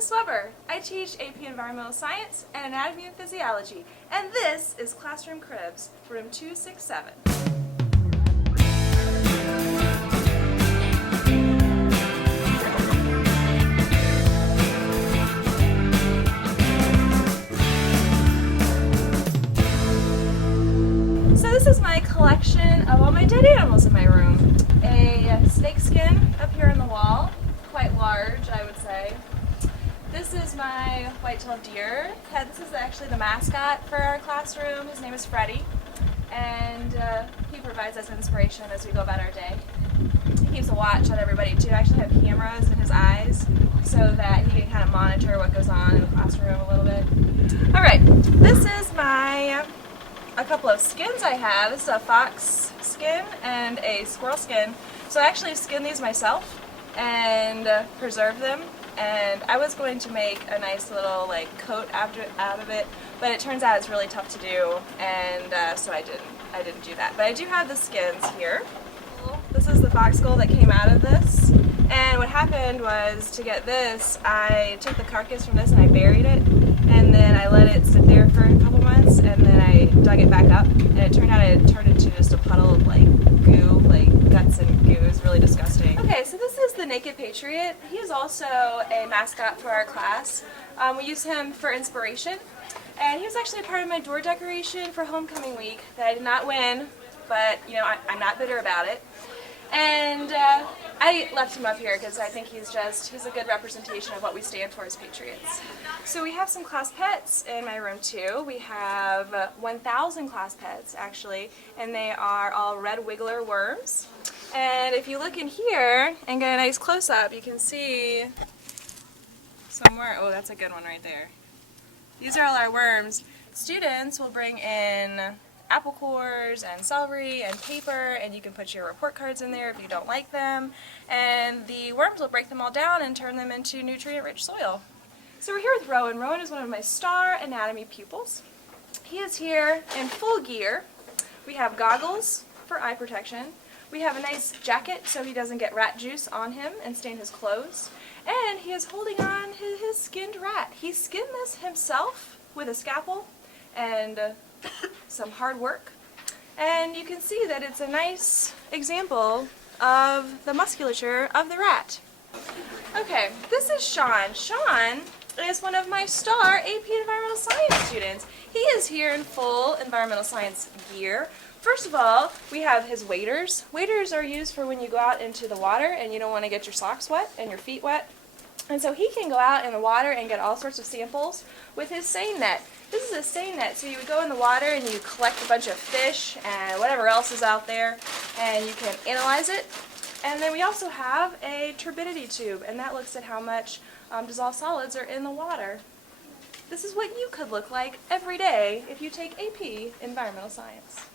Miss Weber. I teach AP Environmental Science and Anatomy and Physiology, and this is Classroom Cribs, room 267. So this is my collection of all my dead animals in my room. A snake skin up here on the wall, quite large I would say. This is my white-tailed deer. This is actually the mascot for our classroom. His name is Freddie, and he provides us inspiration as we go about our day. He keeps a watch on everybody too. I actually have cameras in his eyes so that he can kind of monitor what goes on in the classroom a little bit. Alright, this is a couple of skins I have. This is a fox skin and a squirrel skin. So I actually skinned these myself and preserved them. And I was going to make a nice little coat out of it, but it turns out it's really tough to do, and so I didn't do that. But I do have the skins here. This is the fox skull that came out of this, and what happened was, to get this, I took the carcass from this and I buried it, and then I let it sit there for a couple months, and then I dug it back up, and it turned out it turned into just a puddle of goo, guts and goo. It was really disgusting. Okay, so this is the Naked Patriot. He is also a mascot for our class. We use him for inspiration, and he was actually a part of my door decoration for homecoming week that I did not win, but I'm not bitter about it. And I left him up here because I think he's a good representation of what we stand for as Patriots. So we have some class pets in my room too. We have 1,000 class pets actually, and they are all red wiggler worms. And if you look in here and get a nice close-up, you can see somewhere, oh that's a good one right there. These are all our worms. Students will bring in apple cores and celery and paper, and you can put your report cards in there if you don't like them, and the worms will break them all down and turn them into nutrient-rich soil. So we're here with Rowan. Rowan is one of my star anatomy pupils. He is here in full gear. We have goggles for eye protection. We have a nice jacket so he doesn't get rat juice on him and stain his clothes, and he is holding on his skinned rat. He skinned this himself with a scalpel and some hard work, and you can see that it's a nice example of the musculature of the rat. Okay, this is Sean. Sean is one of my star AP Environmental Science students. He is here in full environmental science gear. First of all, we have his waders. Waders are used for when you go out into the water and you don't want to get your socks wet and your feet wet. And so he can go out in the water and get all sorts of samples with his seine net. This is a seine net, so you would go in the water and you collect a bunch of fish and whatever else is out there, and you can analyze it. And then we also have a turbidity tube, and that looks at how much dissolved solids are in the water. This is what you could look like every day if you take AP Environmental Science.